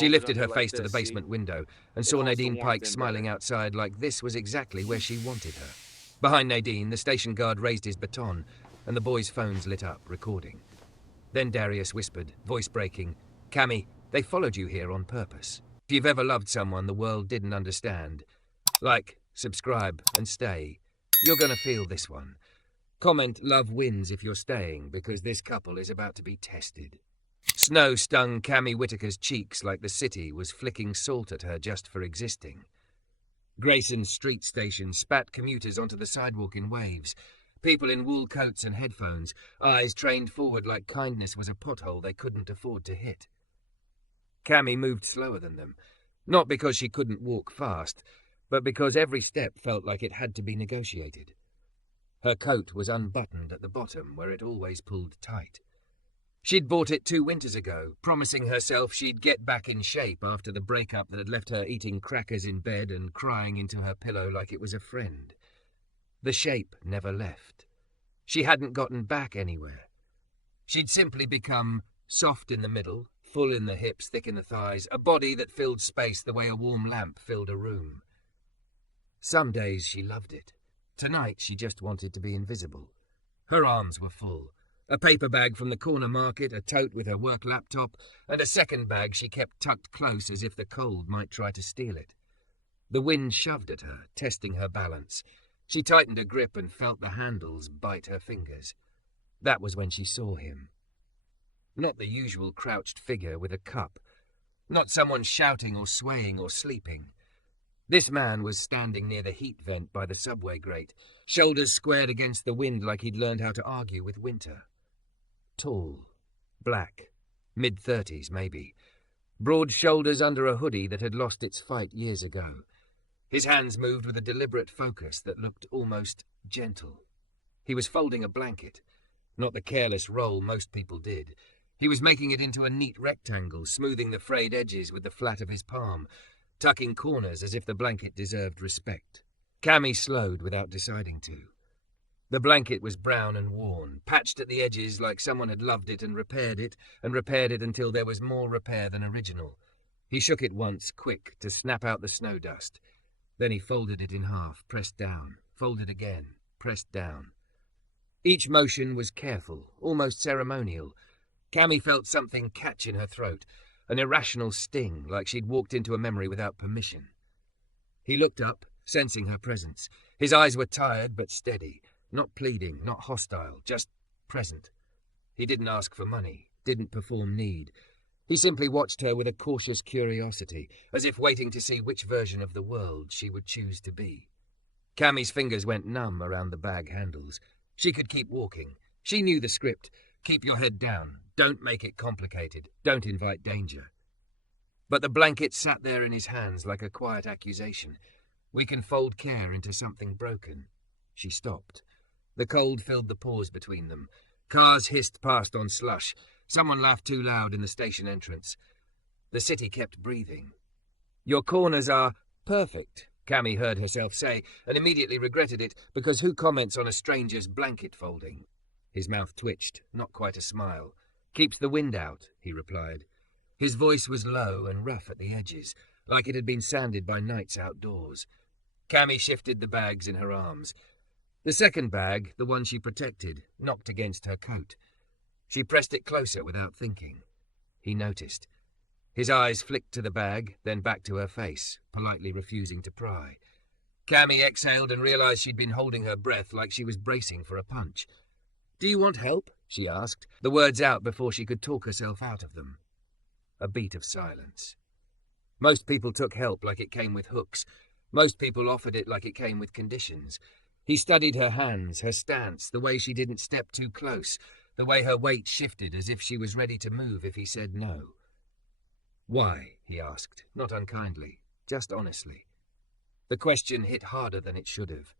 She lifted her face to the basement window and saw Nadine Pike smiling outside like this was exactly where she wanted her. Behind Nadine, the station guard raised his baton, and the boys' phones lit up, recording. Then Darius whispered, voice breaking, "Cami, they followed you here on purpose. If you've ever loved someone the world didn't understand, like, subscribe, and stay, you're gonna feel this one. Comment love wins if you're staying, because this couple is about to be tested." Snow stung Cami Whitaker's cheeks like the city was flicking salt at her just for existing. Grayson Street Station spat commuters onto the sidewalk in waves. People in wool coats and headphones, eyes trained forward like kindness was a pothole they couldn't afford to hit. Cami moved slower than them, not because she couldn't walk fast, but because every step felt like it had to be negotiated. Her coat was unbuttoned at the bottom where it always pulled tight. She'd bought it 2 winters ago, promising herself she'd get back in shape after the breakup that had left her eating crackers in bed and crying into her pillow like it was a friend. The shape never left. She hadn't gotten back anywhere. She'd simply become soft in the middle, full in the hips, thick in the thighs, a body that filled space the way a warm lamp filled a room. Some days she loved it. Tonight she just wanted to be invisible. Her arms were full. A paper bag from the corner market, a tote with her work laptop, and a second bag she kept tucked close as if the cold might try to steal it. The wind shoved at her, testing her balance. She tightened her grip and felt the handles bite her fingers. That was when she saw him. Not the usual crouched figure with a cup. Not someone shouting or swaying or sleeping. This man was standing near the heat vent by the subway grate, shoulders squared against the wind like he'd learned how to argue with winter. Tall, black, mid-30s maybe, broad shoulders under a hoodie that had lost its fight years ago. His hands moved with a deliberate focus that looked almost gentle. He was folding a blanket, not the careless roll most people did. He was making it into a neat rectangle, smoothing the frayed edges with the flat of his palm, tucking corners as if the blanket deserved respect. Cami slowed without deciding to. The blanket was brown and worn, patched at the edges like someone had loved it and repaired it until there was more repair than original. He shook it once, quick, to snap out the snow dust. Then he folded it in half, pressed down, folded again, pressed down. Each motion was careful, almost ceremonial. Cami felt something catch in her throat, an irrational sting, like she'd walked into a memory without permission. He looked up, sensing her presence. His eyes were tired but steady. Not pleading, not hostile, just present. He didn't ask for money, didn't perform need. He simply watched her with a cautious curiosity, as if waiting to see which version of the world she would choose to be. Cami's fingers went numb around the bag handles. She could keep walking. She knew the script. Keep your head down. Don't make it complicated. Don't invite danger. But the blanket sat there in his hands like a quiet accusation. We can fold care into something broken. She stopped. The cold filled the pause between them. Cars hissed past on slush. Someone laughed too loud in the station entrance. The city kept breathing. "Your corners are perfect," Cami heard herself say, and immediately regretted it, because who comments on a stranger's blanket folding? His mouth twitched, not quite a smile. "Keeps the wind out," he replied. His voice was low and rough at the edges, like it had been sanded by nights outdoors. Cami shifted the bags in her arms. The second bag, the one she protected, knocked against her coat. She pressed it closer without thinking. He noticed. His eyes flicked to the bag, then back to her face, politely refusing to pry. Cami exhaled and realized she'd been holding her breath like she was bracing for a punch. "Do you want help?" she asked, the words out before she could talk herself out of them. A beat of silence. Most people took help like it came with hooks. Most people offered it like it came with conditions. He studied her hands, her stance, the way she didn't step too close, the way her weight shifted as if she was ready to move if he said no. "Why?" he asked, not unkindly, just honestly. The question hit harder than it should have.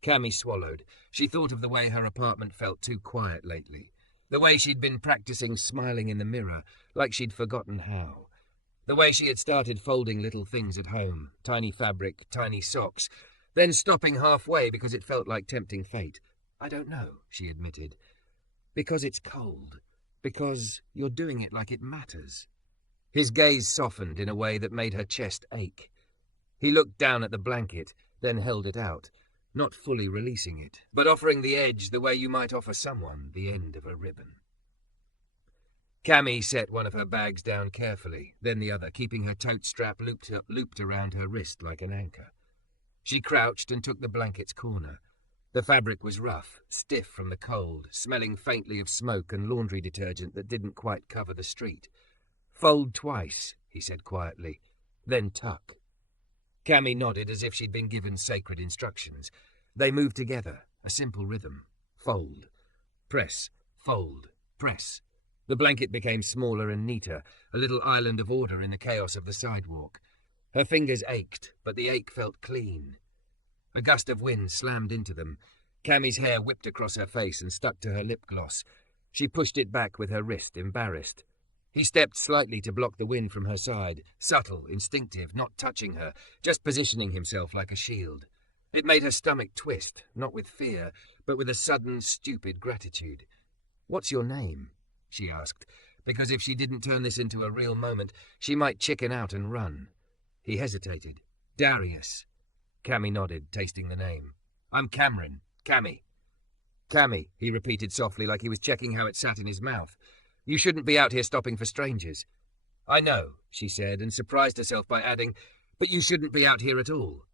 Cami swallowed. She thought of the way her apartment felt too quiet lately. The way she'd been practicing smiling in the mirror, like she'd forgotten how. The way she had started folding little things at home, tiny fabric, tiny socks, then stopping halfway because it felt like tempting fate. "I don't know," she admitted. "Because it's cold. Because you're doing it like it matters." His gaze softened in a way that made her chest ache. He looked down at the blanket, then held it out, not fully releasing it, but offering the edge the way you might offer someone the end of a ribbon. Cami set one of her bags down carefully, then the other, keeping her tote strap looped around her wrist like an anchor. She crouched and took the blanket's corner. The fabric was rough, stiff from the cold, smelling faintly of smoke and laundry detergent that didn't quite cover the street. "Fold twice," he said quietly, "then tuck." Cami nodded as if she'd been given sacred instructions. They moved together, a simple rhythm. Fold, press, fold, press. The blanket became smaller and neater, a little island of order in the chaos of the sidewalk. Her fingers ached, but the ache felt clean. A gust of wind slammed into them. Cami's hair whipped across her face and stuck to her lip gloss. She pushed it back with her wrist, embarrassed. He stepped slightly to block the wind from her side, subtle, instinctive, not touching her, just positioning himself like a shield. It made her stomach twist, not with fear, but with a sudden, stupid gratitude. "What's your name?" she asked, because if she didn't turn this into a real moment, she might chicken out and run. He hesitated. "Darius." Cami nodded, tasting the name. "I'm Camryn. Cami." "Cami," he repeated softly like he was checking how it sat in his mouth. "You shouldn't be out here stopping for strangers." "I know," she said, and surprised herself by adding, "but you shouldn't be out here at all."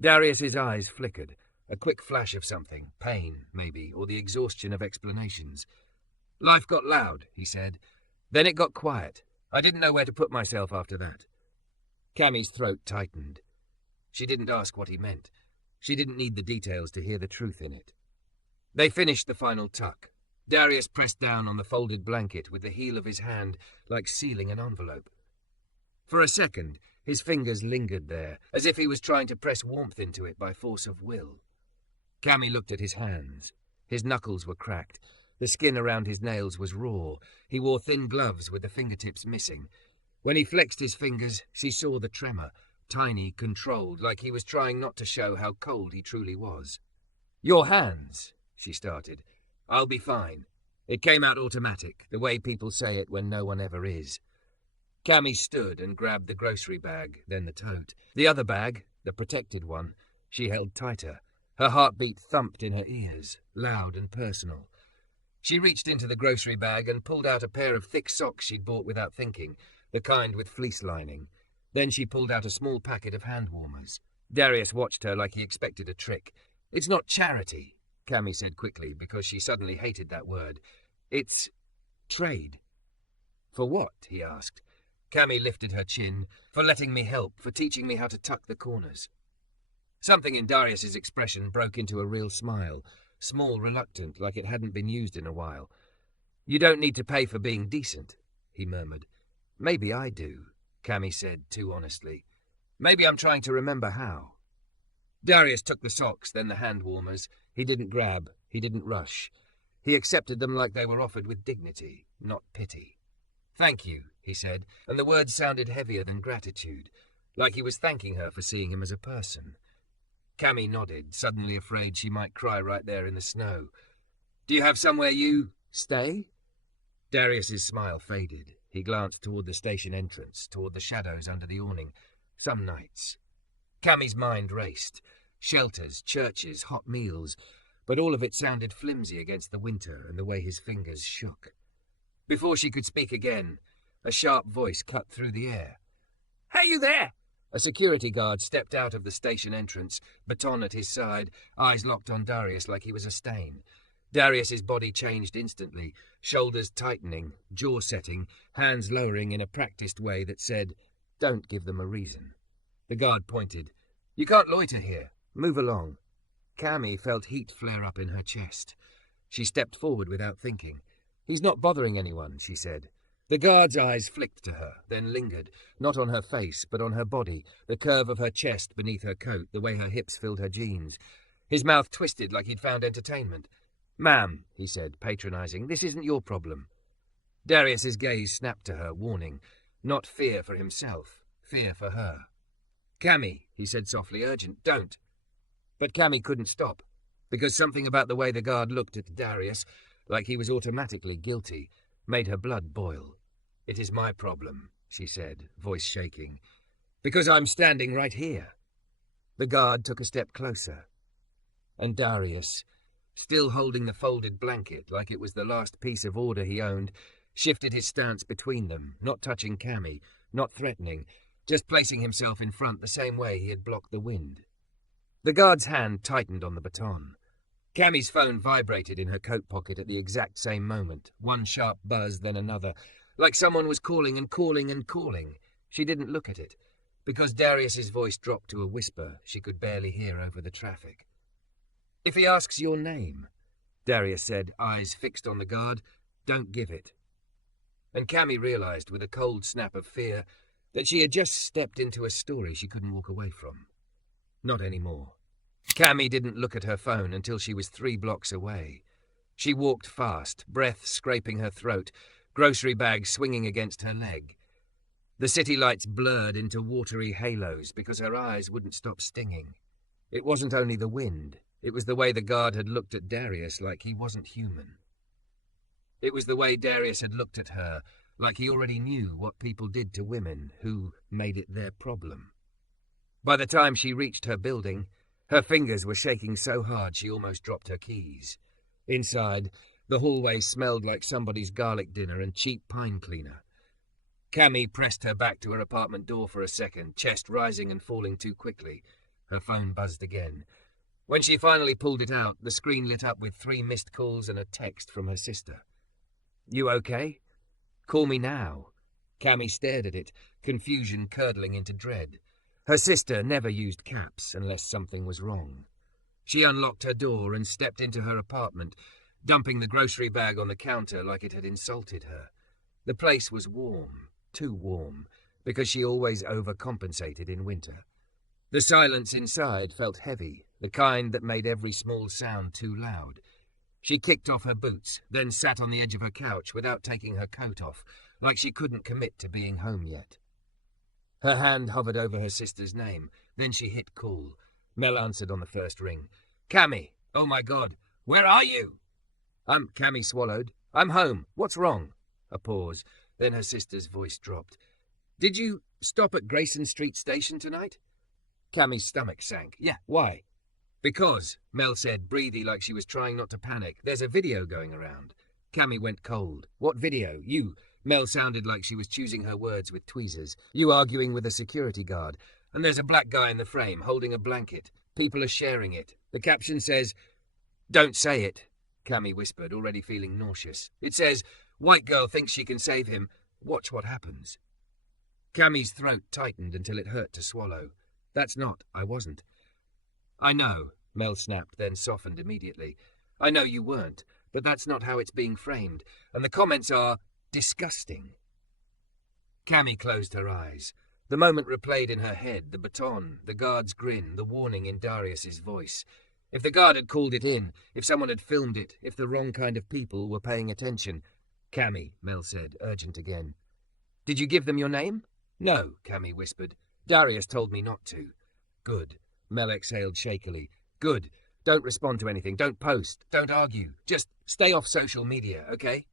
Darius's eyes flickered, a quick flash of something, pain, maybe, or the exhaustion of explanations. "Life got loud," he said. "Then it got quiet. I didn't know where to put myself after that." Cami's throat tightened. She didn't ask what he meant. She didn't need the details to hear the truth in it. They finished the final tuck. Darius pressed down on the folded blanket with the heel of his hand, like sealing an envelope. For a second, his fingers lingered there, as if he was trying to press warmth into it by force of will. Cami looked at his hands. His knuckles were cracked. The skin around his nails was raw. He wore thin gloves with the fingertips missing. When he flexed his fingers, she saw the tremor, tiny, controlled, like he was trying not to show how cold he truly was. "Your hands," she started. "I'll be fine." It came out automatic, the way people say it when no one ever is. Cami stood and grabbed the grocery bag, then the tote. The other bag, the protected one, she held tighter. Her heartbeat thumped in her ears, loud and personal. She reached into the grocery bag and pulled out a pair of thick socks she'd bought without thinking, the kind with fleece lining. Then she pulled out a small packet of hand warmers. Darius watched her like he expected a trick. "It's not charity," Cami said quickly, because she suddenly hated that word. "It's trade." "For what?" he asked. Cami lifted her chin. "For letting me help, for teaching me how to tuck the corners." Something in Darius's expression broke into a real smile, small, reluctant, like it hadn't been used in a while. "You don't need to pay for being decent," he murmured. "Maybe I do," Cami said, too honestly. "Maybe I'm trying to remember how." Darius took the socks, then the hand warmers. He didn't grab, he didn't rush. He accepted them like they were offered with dignity, not pity. "Thank you," he said, and the words sounded heavier than gratitude, like he was thanking her for seeing him as a person. Cami nodded, suddenly afraid she might cry right there in the snow. "Do you have somewhere you stay?" Darius's smile faded. He glanced toward the station entrance, toward the shadows under the awning. Some nights. Cami's mind raced. Shelters, churches, hot meals, but all of it sounded flimsy against the winter and the way his fingers shook. Before she could speak again, a sharp voice cut through the air. "Hey, you there!" A security guard stepped out of the station entrance, baton at his side, eyes locked on Darius like he was a stain. Darius's body changed instantly, shoulders tightening, jaw setting, hands lowering in a practiced way that said, "Don't give them a reason." The guard pointed. "You can't loiter here. Move along." Cami felt heat flare up in her chest. She stepped forward without thinking. "He's not bothering anyone," she said. The guard's eyes flicked to her, then lingered, not on her face, but on her body, the curve of her chest beneath her coat, the way her hips filled her jeans. His mouth twisted like he'd found entertainment. "Ma'am," he said, patronizing, "this isn't your problem." Darius's gaze snapped to her, warning. Not fear for himself, fear for her. "Cami," he said softly, "urgent, don't." But Cami couldn't stop, because something about the way the guard looked at Darius, like he was automatically guilty, made her blood boil. "It is my problem," she said, voice shaking. "Because I'm standing right here." The guard took a step closer. And Darius, still holding the folded blanket like it was the last piece of order he owned, shifted his stance between them, not touching Cami, not threatening, just placing himself in front the same way he had blocked the wind. The guard's hand tightened on the baton. Cami's phone vibrated in her coat pocket at the exact same moment, one sharp buzz, then another, like someone was calling and calling and calling. She didn't look at it, because Darius's voice dropped to a whisper she could barely hear over the traffic. "If he asks your name," Darius said, eyes fixed on the guard, "don't give it." And Cami realized with a cold snap of fear that she had just stepped into a story she couldn't walk away from. Not anymore. Cami didn't look at her phone until she was 3 blocks away. She walked fast, breath scraping her throat, grocery bag swinging against her leg. The city lights blurred into watery halos because her eyes wouldn't stop stinging. It wasn't only the wind. It was the way the guard had looked at Darius like he wasn't human. It was the way Darius had looked at her like he already knew what people did to women who made it their problem. By the time she reached her building, her fingers were shaking so hard she almost dropped her keys. Inside, the hallway smelled like somebody's garlic dinner and cheap pine cleaner. Cami pressed her back to her apartment door for a second, chest rising and falling too quickly. Her phone buzzed again. When she finally pulled it out, the screen lit up with 3 missed calls and a text from her sister. "You okay? Call me now." Cami stared at it, confusion curdling into dread. Her sister never used caps unless something was wrong. She unlocked her door and stepped into her apartment, dumping the grocery bag on the counter like it had insulted her. The place was warm, too warm, because she always overcompensated in winter. The silence inside felt heavy, the kind that made every small sound too loud. She kicked off her boots, then sat on the edge of her couch without taking her coat off, like she couldn't commit to being home yet. Her hand hovered over her sister's name, then she hit call. Mel answered on the first ring. "Cami! Oh my God! Where are you?" Cami swallowed. "I'm home. What's wrong?" A pause, then her sister's voice dropped. "Did you stop at Grayson Street Station tonight?" Cami's stomach sank. "Yeah, why?" "Because," Mel said, breathy like she was trying not to panic, "there's a video going around." Cami went cold. "What video? You?" Mel sounded like she was choosing her words with tweezers. "You arguing with a security guard. And there's a black guy in the frame, holding a blanket. People are sharing it. The caption says..." "Don't say it," Cami whispered, already feeling nauseous. "It says, 'White girl thinks she can save him. Watch what happens.'" Cami's throat tightened until it hurt to swallow. I wasn't." "I know," Mel snapped, then softened immediately. "I know you weren't, but that's not how it's being framed. And the comments are disgusting." Cami closed her eyes. The moment replayed in her head, the baton, the guard's grin, the warning in Darius's voice. If the guard had called it in, if someone had filmed it, if the wrong kind of people were paying attention. "Cami," Mel said, urgent again. "Did you give them your name?" "No," Cami whispered. "Darius told me not to." "Good." Mel exhaled shakily. "Good. Don't respond to anything. Don't post. Don't argue. Just stay off social media, okay?"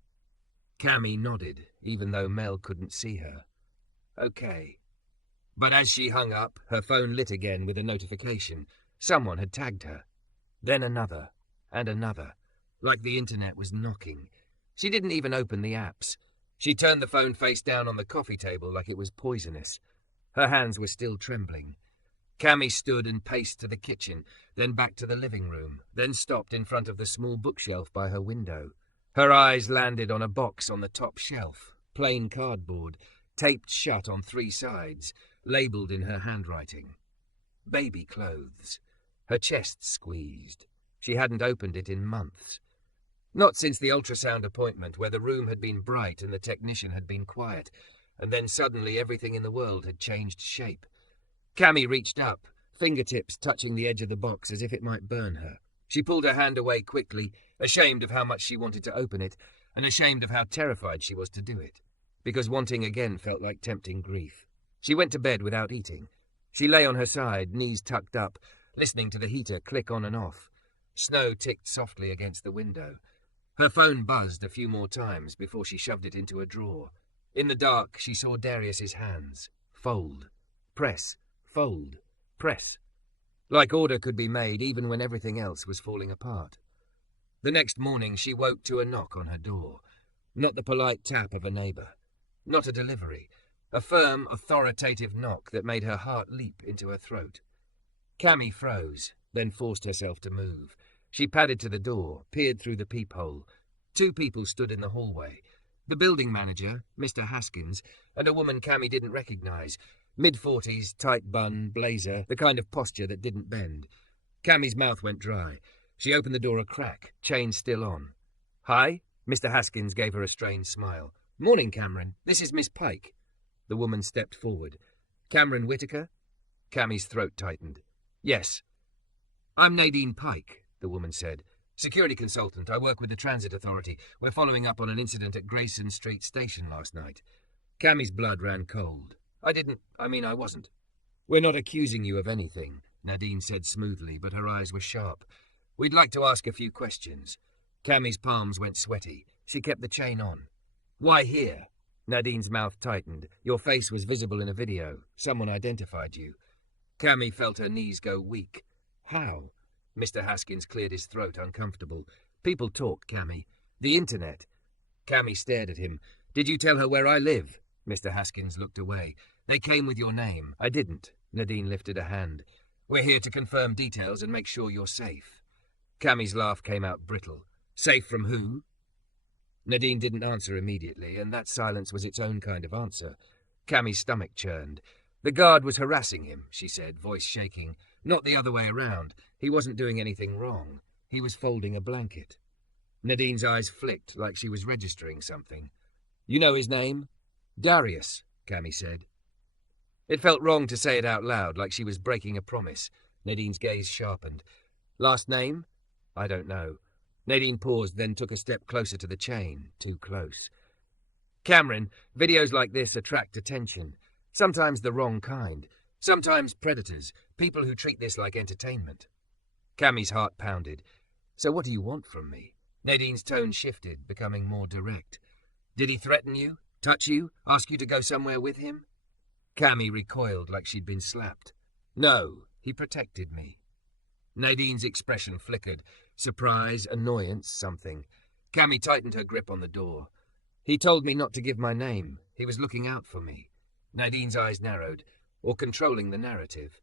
Cami nodded, even though Mel couldn't see her. "Okay." But as she hung up, her phone lit again with a notification. Someone had tagged her. Then another, and another, like the internet was knocking. She didn't even open the apps. She turned the phone face down on the coffee table like it was poisonous. Her hands were still trembling. Cami stood and paced to the kitchen, then back to the living room, then stopped in front of the small bookshelf by her window. Her eyes landed on a box on the top shelf, plain cardboard, taped shut on 3 sides, labelled in her handwriting. Baby clothes. Her chest squeezed. She hadn't opened it in months. Not since the ultrasound appointment, where the room had been bright and the technician had been quiet, and then suddenly everything in the world had changed shape. Cami reached up, fingertips touching the edge of the box as if it might burn her. She pulled her hand away quickly, ashamed of how much she wanted to open it, and ashamed of how terrified she was to do it, because wanting again felt like tempting grief. She went to bed without eating. She lay on her side, knees tucked up, listening to the heater click on and off. Snow ticked softly against the window. Her phone buzzed a few more times before she shoved it into a drawer. In the dark, she saw Darius's hands. Fold. Press. Fold. Press. Like order could be made even when everything else was falling apart. The next morning, she woke to a knock on her door. Not the polite tap of a neighbour. Not a delivery. A firm, authoritative knock that made her heart leap into her throat. Cami froze, then forced herself to move. She padded to the door, peered through the peephole. 2 people stood in the hallway. The building manager, Mr. Haskins, and a woman Cami didn't recognise. Mid-40s, tight bun, blazer, the kind of posture that didn't bend. Cami's mouth went dry. She opened the door a crack, chain still on. "Hi?" Mr. Haskins gave her a strained smile. "Morning, Camryn. This is Miss Pike." The woman stepped forward. "Camryn Whitaker?" Cami's throat tightened. "Yes." "I'm Nadine Pike," the woman said. "Security consultant. I work with the Transit Authority. We're following up on an incident at Grayson Street Station last night." Cami's blood ran cold. I wasn't. "We're not accusing you of anything," Nadine said smoothly, but her eyes were sharp. "We'd like to ask a few questions." Cami's palms went sweaty. She kept the chain on. "Why here?" Nadine's mouth tightened. "Your face was visible in a video. Someone identified you." Cami felt her knees go weak. "How?" Mr. Haskins cleared his throat, uncomfortable. "People talk, Cami. The internet." Cami stared at him. "Did you tell her where I live?" Mr. Haskins looked away. "They came with your name." "I didn't." Nadine lifted a hand. "We're here to confirm details and make sure you're safe." Cami's laugh came out brittle. "Safe from who?" Nadine didn't answer immediately, and that silence was its own kind of answer. Cami's stomach churned. "The guard was harassing him," she said, voice shaking. "Not the other way around. He wasn't doing anything wrong. He was folding a blanket." Nadine's eyes flicked like she was registering something. "You know his name?" "Darius," Cami said. It felt wrong to say it out loud, like she was breaking a promise. Nadine's gaze sharpened. "Last name?" "I don't know." Nadine paused, then took a step closer to the chain. Too close. "Camryn, videos like this attract attention. Sometimes the wrong kind. Sometimes predators. People who treat this like entertainment." Cami's heart pounded. "So what do you want from me?" Nadine's tone shifted, becoming more direct. "Did he threaten you? Touch you? Ask you to go somewhere with him?" Cami recoiled like she'd been slapped. "No, he protected me." Nadine's expression flickered. Surprise, annoyance, something. Cami tightened her grip on the door. "He told me not to give my name. He was looking out for me." Nadine's eyes narrowed, or controlling the narrative.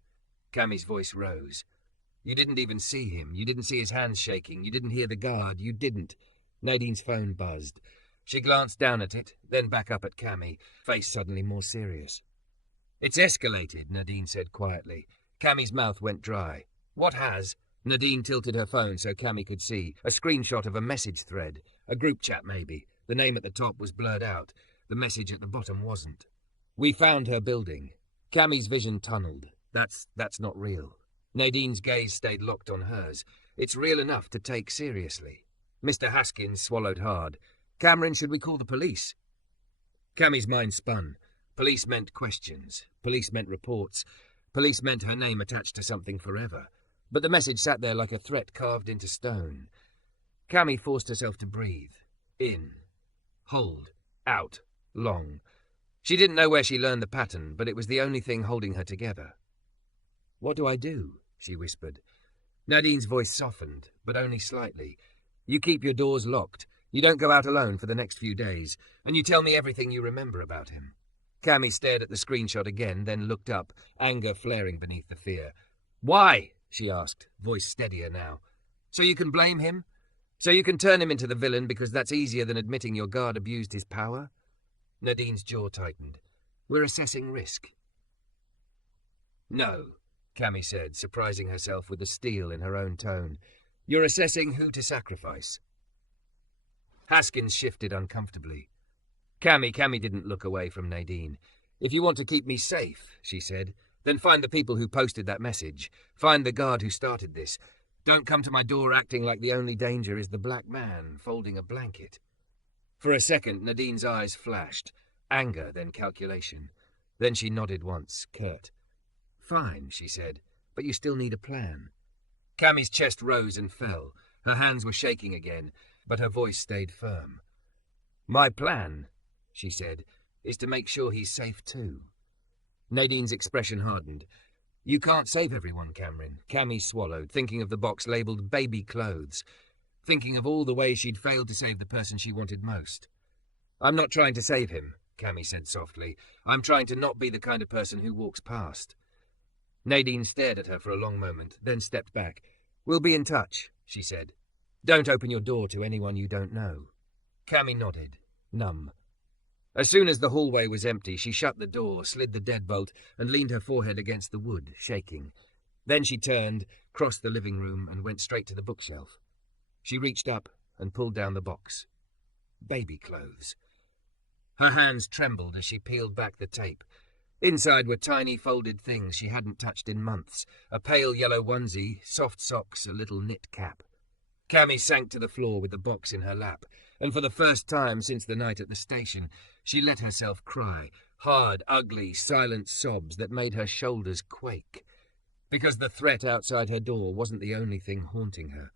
Cami's voice rose. "You didn't even see him. You didn't see his hands shaking. You didn't hear the guard. You didn't." Nadine's phone buzzed. She glanced down at it, then back up at Cami, face suddenly more serious. "It's escalated," Nadine said quietly. Cami's mouth went dry. "What has?" Nadine tilted her phone so Cami could see. A screenshot of a message thread. A group chat, maybe. The name at the top was blurred out. The message at the bottom wasn't. "We found her building." Cami's vision tunneled. That's not real. Nadine's gaze stayed locked on hers. "It's real enough to take seriously." Mr. Haskins swallowed hard. "Camryn, should we call the police?" Cami's mind spun. Police meant questions. Police meant reports. Police meant her name attached to something forever. But the message sat there like a threat carved into stone. Cami forced herself to breathe. In. Hold. Out. Long. She didn't know where she learned the pattern, but it was the only thing holding her together. "What do I do?" she whispered. Nadine's voice softened, but only slightly. "You keep your doors locked. You don't go out alone for the next few days, and you tell me everything you remember about him." Cami stared at the screenshot again, then looked up, anger flaring beneath the fear. "Why?" she asked, voice steadier now. "So you can blame him? So you can turn him into the villain because that's easier than admitting your guard abused his power?" Nadine's jaw tightened. "We're assessing risk." "No," Cami said, surprising herself with the steel in her own tone. "You're assessing who to sacrifice." Haskins shifted uncomfortably. Cami didn't look away from Nadine. "If you want to keep me safe," she said, "then find the people who posted that message. Find the guard who started this. Don't come to my door acting like the only danger is the black man folding a blanket." For a second, Nadine's eyes flashed. Anger, then calculation. Then she nodded once, curt. "Fine," she said, "but you still need a plan." Cami's chest rose and fell. Her hands were shaking again, but her voice stayed firm. "My plan," she said, is to make sure he's safe too. Nadine's expression hardened. You can't save everyone, Camryn. Cami swallowed, thinking of the box labelled baby clothes, thinking of all the ways she'd failed to save the person she wanted most. I'm not trying to save him, Cami said softly. I'm trying to not be the kind of person who walks past. Nadine stared at her for a long moment, then stepped back. We'll be in touch, she said. Don't open your door to anyone you don't know. Cami nodded, numb. As soon as the hallway was empty, she shut the door, slid the deadbolt, and leaned her forehead against the wood, shaking. Then she turned, crossed the living room, and went straight to the bookshelf. She reached up and pulled down the box. Baby clothes. Her hands trembled as she peeled back the tape. Inside were tiny folded things she hadn't touched in months, a pale yellow onesie, soft socks, a little knit cap. Cami sank to the floor with the box in her lap, and for the first time since the night at the station, she let herself cry, hard, ugly, silent sobs that made her shoulders quake. Because the threat outside her door wasn't the only thing haunting her.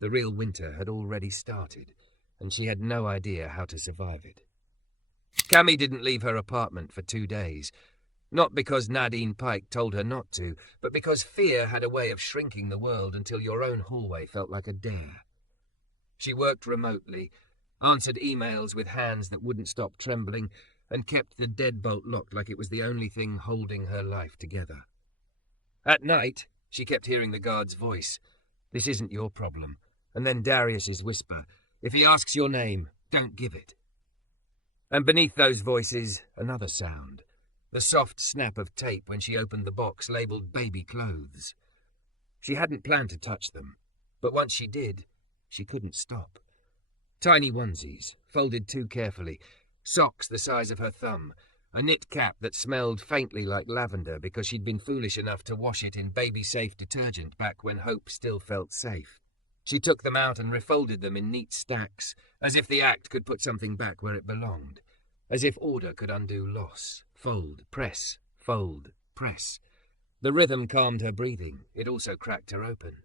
The real winter had already started, and she had no idea how to survive it. Cami didn't leave her apartment for 2 days. Not because Nadine Pike told her not to, but because fear had a way of shrinking the world until your own hallway felt like a dare. She worked remotely, answered emails with hands that wouldn't stop trembling, and kept the deadbolt locked like it was the only thing holding her life together. At night, she kept hearing the guard's voice. This isn't your problem. And then Darius's whisper. If he asks your name, don't give it. And beneath those voices, another sound. The soft snap of tape when she opened the box labelled baby clothes. She hadn't planned to touch them, but once she did, she couldn't stop. Tiny onesies, folded too carefully, socks the size of her thumb, a knit cap that smelled faintly like lavender because she'd been foolish enough to wash it in baby-safe detergent back when hope still felt safe. She took them out and refolded them in neat stacks, as if the act could put something back where it belonged, as if order could undo loss. Fold, press, fold, press. The rhythm calmed her breathing. It also cracked her open.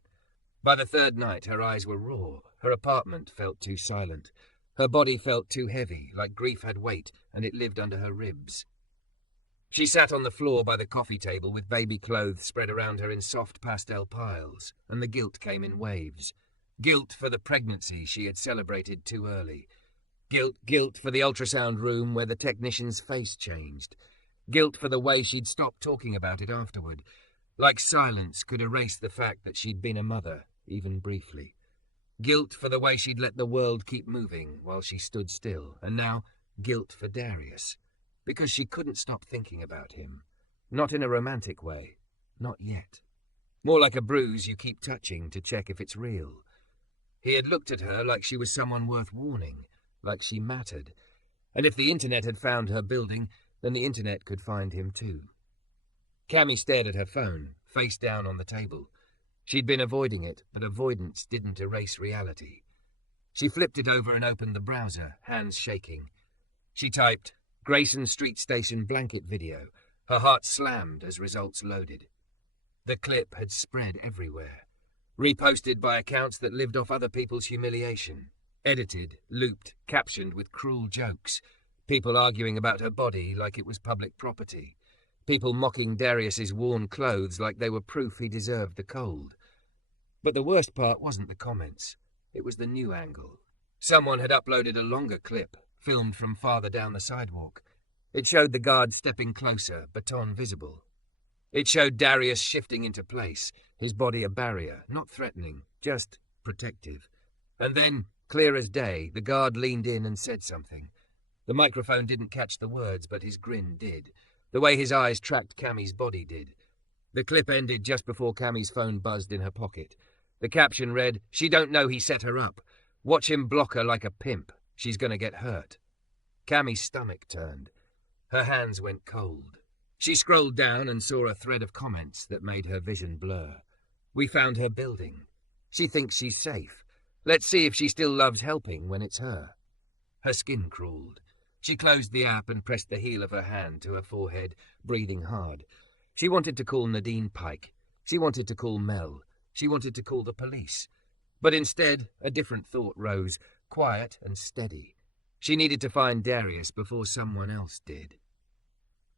By the third night, her eyes were raw. Her apartment felt too silent. Her body felt too heavy, like grief had weight, and it lived under her ribs. She sat on the floor by the coffee table with baby clothes spread around her in soft pastel piles, and the guilt came in waves. Guilt for the pregnancy she had celebrated too early. Guilt for the ultrasound room where the technician's face changed. Guilt for the way she'd stopped talking about it afterward. Like silence could erase the fact that she'd been a mother, even briefly. Guilt for the way she'd let the world keep moving while she stood still. And now, guilt for Darius. Because she couldn't stop thinking about him. Not in a romantic way. Not yet. More like a bruise you keep touching to check if it's real. He had looked at her like she was someone worth warning. Like she mattered. And if the internet had found her building, then the internet could find him too. Cami stared at her phone, face down on the table. She'd been avoiding it, but avoidance didn't erase reality. She flipped it over and opened the browser, hands shaking. She typed, Grayson Street Station blanket video. Her heart slammed as results loaded. The clip had spread everywhere. Reposted by accounts that lived off other people's humiliation. Edited, looped, captioned with cruel jokes. People arguing about her body like it was public property. People mocking Darius's worn clothes like they were proof he deserved the cold. But the worst part wasn't the comments. It was the new angle. Someone had uploaded a longer clip, filmed from farther down the sidewalk. It showed the guard stepping closer, baton visible. It showed Darius shifting into place, his body a barrier, not threatening, just protective. And then, clear as day, the guard leaned in and said something. The microphone didn't catch the words, but his grin did. The way his eyes tracked Cami's body did. The clip ended just before Cami's phone buzzed in her pocket. The caption read, She don't know he set her up. Watch him block her like a pimp. She's gonna get hurt. Cami's stomach turned. Her hands went cold. She scrolled down and saw a thread of comments that made her vision blur. We found her building. She thinks she's safe. Let's see if she still loves helping when it's her. Her skin crawled. She closed the app and pressed the heel of her hand to her forehead, breathing hard. She wanted to call Nadine Pike. She wanted to call Mel. She wanted to call the police. But instead, a different thought rose, quiet and steady. She needed to find Darius before someone else did.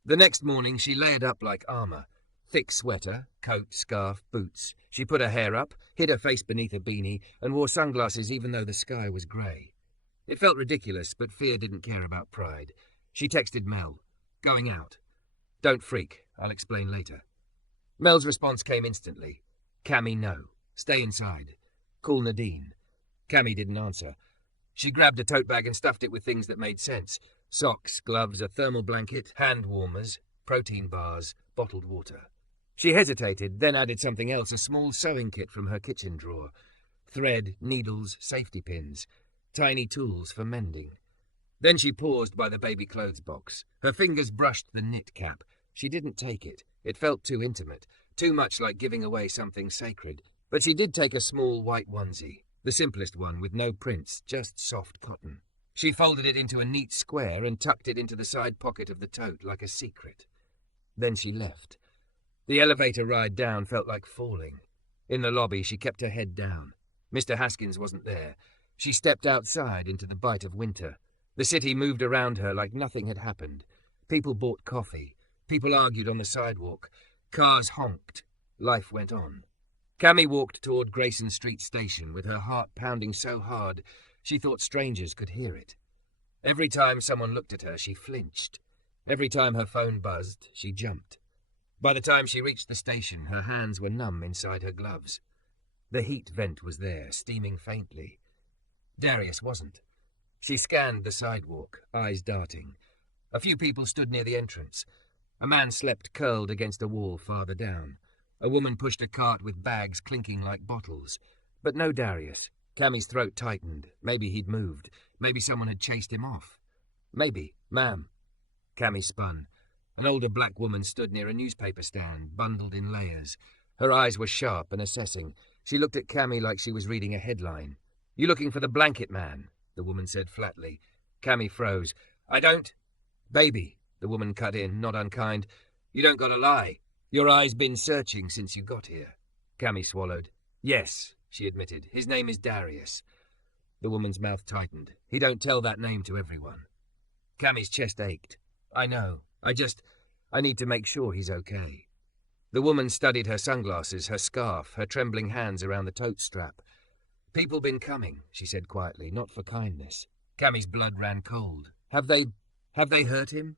The next morning she layered up like armor. Thick sweater, coat, scarf, boots. She put her hair up, hid her face beneath a beanie, and wore sunglasses even though the sky was grey. It felt ridiculous, but Fear didn't care about pride. She texted Mel. Going out. Don't freak. I'll explain later. Mel's response came instantly. Cami, no. Stay inside. Call Nadine. Cami didn't answer. She grabbed a tote bag and stuffed it with things that made sense. Socks, gloves, a thermal blanket, hand warmers, protein bars, bottled water. She hesitated, then added something else, a small sewing kit from her kitchen drawer. Thread, needles, safety pins. Tiny tools for mending. Then she paused by the baby clothes box. Her fingers brushed the knit cap. She didn't take it. It felt too intimate, too much like giving away something sacred. But she did take a small white onesie, the simplest one with no prints, just soft cotton. She folded it into a neat square and tucked it into the side pocket of the tote like a secret. Then she left. The elevator ride down felt like falling. In the lobby, she kept her head down. Mr. Haskins wasn't there. She stepped outside into the bite of winter. The city moved around her like nothing had happened. People bought coffee. People argued on the sidewalk. Cars honked. Life went on. Cami walked toward Grayson Street Station with her heart pounding so hard she thought strangers could hear it. Every time someone looked at her, she flinched. Every time her phone buzzed, she jumped. By the time she reached the station, her hands were numb inside her gloves. The heat vent was there, steaming faintly. Darius wasn't. She scanned the sidewalk, eyes darting. A few people stood near the entrance. A man slept curled against a wall farther down. A woman pushed a cart with bags clinking like bottles. But no Darius. Cami's throat tightened. Maybe he'd moved. Maybe someone had chased him off. Maybe. Ma'am. Cami spun. An older black woman stood near a newspaper stand, bundled in layers. Her eyes were sharp and assessing. She looked at Cami like she was reading a headline. You looking for the blanket man? The woman said flatly. Cami froze. I don't... Baby, the woman cut in, not unkind. You don't gotta lie. Your eye's been searching since you got here. Cami swallowed. Yes, she admitted. His name is Darius. The woman's mouth tightened. He don't tell that name to everyone. Cami's chest ached. I know. I need to make sure he's okay. The woman studied her sunglasses, her scarf, her trembling hands around the tote strap. People been coming, she said quietly, not for kindness. Cami's blood ran cold. Have they hurt him?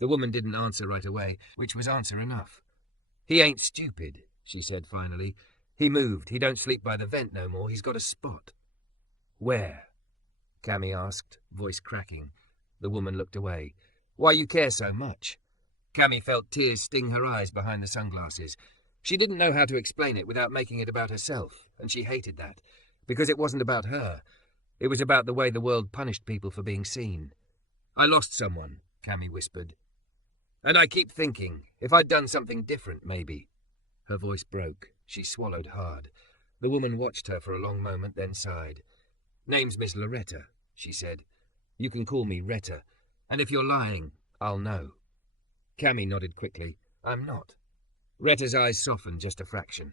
The woman didn't answer right away, which was answer enough. He ain't stupid, she said finally. He moved. He don't sleep by the vent no more. He's got a spot. Where? Cami asked, voice cracking. The woman looked away. Why you care so much? Cami felt tears sting her eyes behind the sunglasses. She didn't know how to explain it without making it about herself, and she hated that, because it wasn't about her. It was about the way the world punished people for being seen. I lost someone, Cami whispered. And I keep thinking, if I'd done something different, maybe. Her voice broke. She swallowed hard. The woman watched her for a long moment, then sighed. Name's Miss Loretta, she said. You can call me Retta. And if you're lying, I'll know. Cami nodded quickly. I'm not. Retta's eyes softened just a fraction.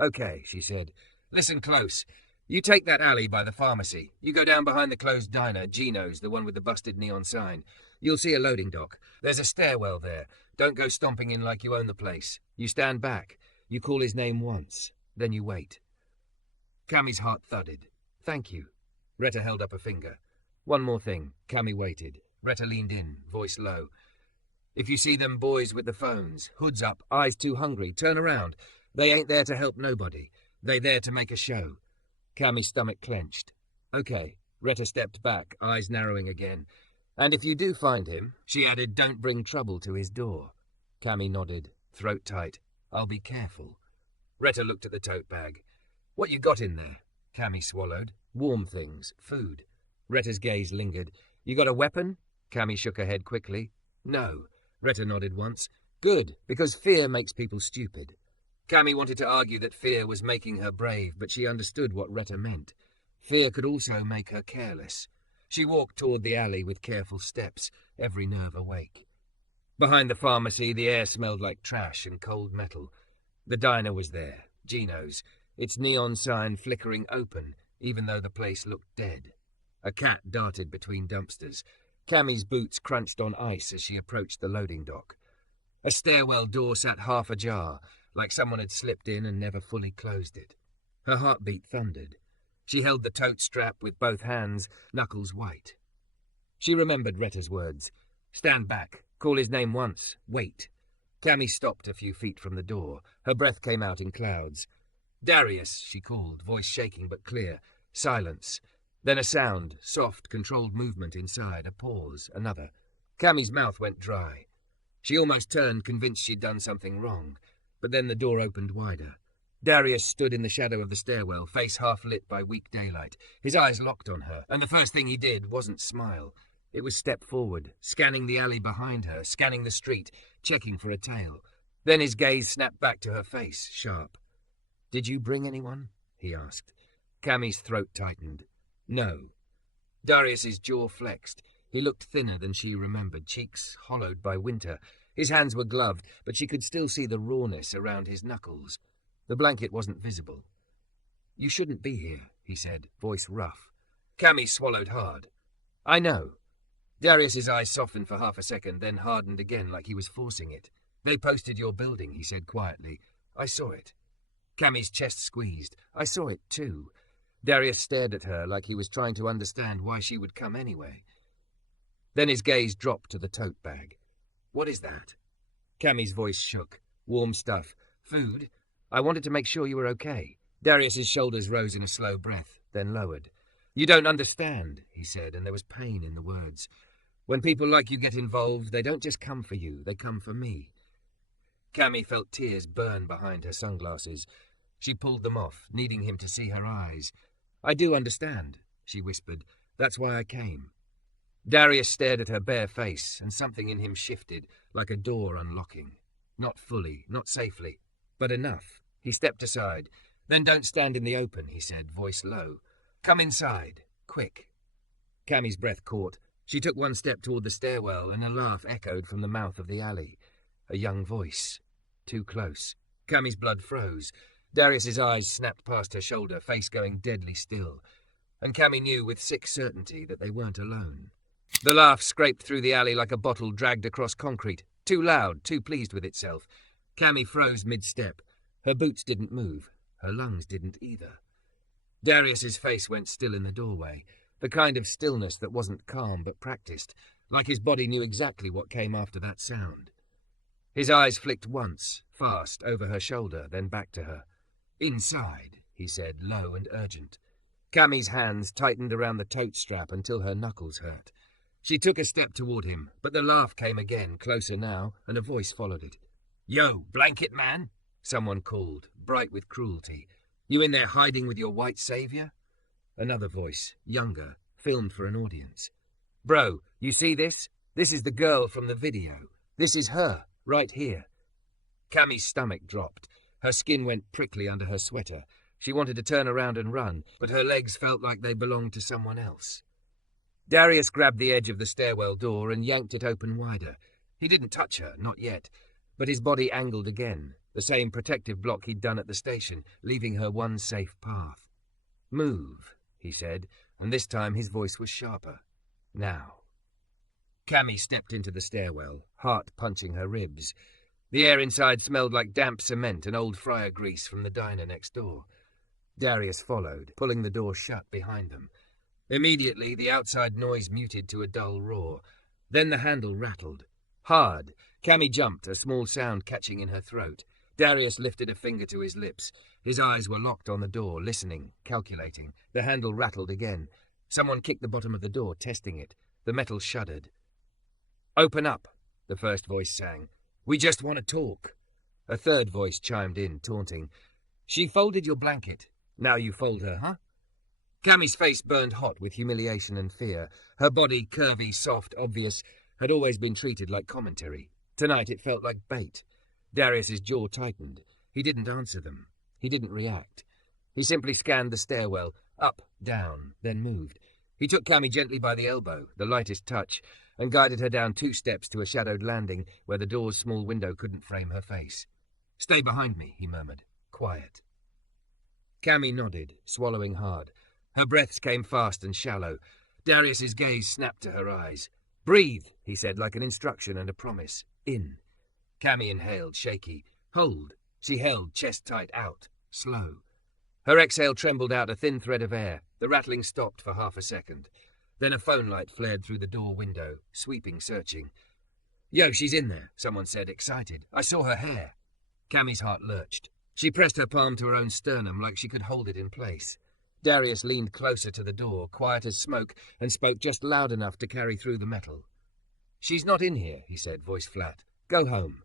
Okay, she said. Listen close. You take that alley by the pharmacy. You go down behind the closed diner, Gino's, the one with the busted neon sign. You'll see a loading dock. There's a stairwell there. Don't go stomping in like you own the place. You stand back. You call his name once. Then you wait. Cami's heart thudded. Thank you. Retta held up a finger. One more thing. Cami waited. Retta leaned in, voice low. If you see them boys with the phones, hoods up, eyes too hungry, turn around. They ain't there to help nobody. They there to make a show. Cami's stomach clenched. Okay. Retta stepped back, eyes narrowing again. And if you do find him, she added, don't bring trouble to his door. Cami nodded, throat tight. I'll be careful. Retta looked at the tote bag. What you got in there? Cami swallowed. Warm things, food. Retta's gaze lingered. You got a weapon? Cami shook her head quickly. No. Retta nodded once. Good, because fear makes people stupid. Cami wanted to argue that fear was making her brave, but she understood what Retta meant. Fear could also make her careless. She walked toward the alley with careful steps, every nerve awake. Behind the pharmacy, the air smelled like trash and cold metal. The diner was there, Gino's, its neon sign flickering open, even though the place looked dead. A cat darted between dumpsters. Cami's boots crunched on ice as she approached the loading dock. A stairwell door sat half ajar, like someone had slipped in and never fully closed it. Her heartbeat thundered. She held the tote strap with both hands, knuckles white. She remembered Retta's words. Stand back. Call his name once. Wait. Cami stopped a few feet from the door. Her breath came out in clouds. Darius, she called, voice shaking but clear. Silence. Then a sound, soft, controlled movement inside, a pause, another. Cami's mouth went dry. She almost turned, convinced she'd done something wrong. But then the door opened wider. Darius stood in the shadow of the stairwell, face half lit by weak daylight. His eyes locked on her, and the first thing he did wasn't smile. It was step forward, scanning the alley behind her, scanning the street, checking for a tail. Then his gaze snapped back to her face, sharp. "Did you bring anyone?" he asked. Cami's throat tightened. No. Darius's jaw flexed. He looked thinner than she remembered, cheeks hollowed by winter. His hands were gloved, but she could still see the rawness around his knuckles. The blanket wasn't visible. "You shouldn't be here," he said, voice rough. Cami swallowed hard. "I know." Darius's eyes softened for half a second, then hardened again like he was forcing it. "They posted your building," he said quietly. "I saw it." Cami's chest squeezed. "I saw it too." Darius stared at her like he was trying to understand why she would come anyway. Then his gaze dropped to the tote bag. "What is that?" Cami's voice shook. "Warm stuff. Food? I wanted to make sure you were okay." Darius's shoulders rose in a slow breath, then lowered. "You don't understand," he said, and there was pain in the words. "When people like you get involved, they don't just come for you, they come for me." Cami felt tears burn behind her sunglasses. She pulled them off, needing him to see her eyes. "I do understand," she whispered. "That's why I came." Darius stared at her bare face, and something in him shifted, like a door unlocking. Not fully, not safely, but enough. He stepped aside. "Then don't stand in the open," he said, voice low. "Come inside, quick." Cami's breath caught. She took one step toward the stairwell, and a laugh echoed from the mouth of the alley. A young voice. Too close. Cami's blood froze. Darius's eyes snapped past her shoulder, face going deadly still. And Cami knew with sick certainty that they weren't alone. The laugh scraped through the alley like a bottle dragged across concrete. Too loud, too pleased with itself. Cami froze mid-step. Her boots didn't move. Her lungs didn't either. Darius's face went still in the doorway, the kind of stillness that wasn't calm but practiced, like his body knew exactly what came after that sound. His eyes flicked once, fast, over her shoulder, then back to her. "Inside," he said, low and urgent. Cami's hands tightened around the tote strap until her knuckles hurt. She took a step toward him, but the laugh came again, closer now, and a voice followed it. "Yo, blanket man," someone called, bright with cruelty. "You in there hiding with your white savior?" Another voice, younger, filmed for an audience. "Bro, you see this? This is the girl from the video. This is her, right here." Cami's stomach dropped. Her skin went prickly under her sweater. She wanted to turn around and run, but her legs felt like they belonged to someone else. Darius grabbed the edge of the stairwell door and yanked it open wider. He didn't touch her, not yet, but his body angled again, the same protective block he'd done at the station, leaving her one safe path. "Move," he said, and this time his voice was sharper. "Now." Cami stepped into the stairwell, heart punching her ribs. The air inside smelled like damp cement and old fryer grease from the diner next door. Darius followed, pulling the door shut behind them. Immediately, the outside noise muted to a dull roar. Then the handle rattled. Hard. Cami jumped, a small sound catching in her throat. Darius lifted a finger to his lips. His eyes were locked on the door, listening, calculating. The handle rattled again. Someone kicked the bottom of the door, testing it. The metal shuddered. "Open up," the first voice sang. "We just want to talk." A third voice chimed in, taunting. "She folded your blanket. Now you fold her, huh?" Cami's face burned hot with humiliation and fear. Her body, curvy, soft, obvious, had always been treated like commentary. Tonight it felt like bait. Darius's jaw tightened. He didn't answer them. He didn't react. He simply scanned the stairwell, up, down, then moved. He took Cami gently by the elbow, the lightest touch, and guided her down 2 steps to a shadowed landing where the door's small window couldn't frame her face. "Stay behind me," he murmured. "Quiet." Cami nodded, swallowing hard. Her breaths came fast and shallow. Darius's gaze snapped to her eyes. "Breathe," he said, like an instruction and a promise. "In." Cami inhaled, shaky. "Hold." She held, chest tight, out. Slow. Her exhale trembled out a thin thread of air. The rattling stopped for half a second. Then a phone light flared through the door window, sweeping, searching. "Yo, she's in there," someone said, excited. "I saw her hair." Cami's heart lurched. She pressed her palm to her own sternum like she could hold it in place. Darius leaned closer to the door, quiet as smoke, and spoke just loud enough to carry through the metal. "She's not in here," he said, voice flat. "Go home."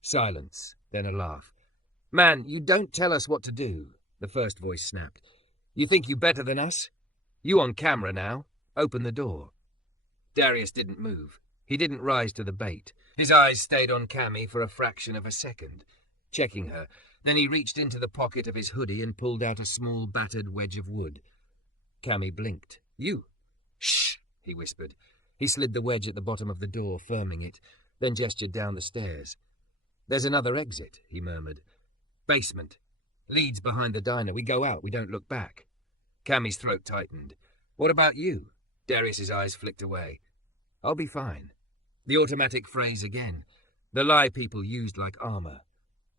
Silence, then a laugh. "Man, you don't tell us what to do," the first voice snapped. "You think you better than us? You on camera now. Open the door." Darius didn't move. He didn't rise to the bait. His eyes stayed on Cami for a fraction of a second, checking her. Then he reached into the pocket of his hoodie and pulled out a small, battered wedge of wood. Cami blinked. "You." "Shh," he whispered. He slid the wedge at the bottom of the door, firming it, then gestured down the stairs. "There's another exit," he murmured. "Basement. Leads behind the diner. We go out, we don't look back." Cami's throat tightened. "What about you?" Darius's eyes flicked away. "I'll be fine." The automatic phrase again. The lie people used like armor.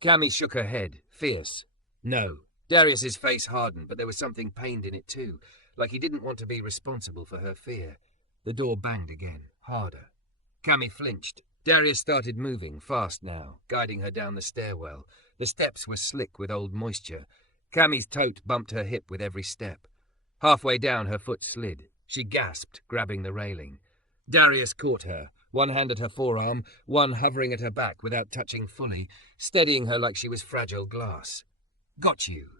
Cami shook her head, fierce. "No." Darius's face hardened, but there was something pained in it too, like he didn't want to be responsible for her fear. The door banged again, harder. Cami flinched. Darius started moving, fast now, guiding her down the stairwell. The steps were slick with old moisture. Cami's tote bumped her hip with every step. Halfway down, her foot slid. She gasped, grabbing the railing. Darius caught her, one hand at her forearm, one hovering at her back without touching fully, steadying her like she was fragile glass. "Got you,"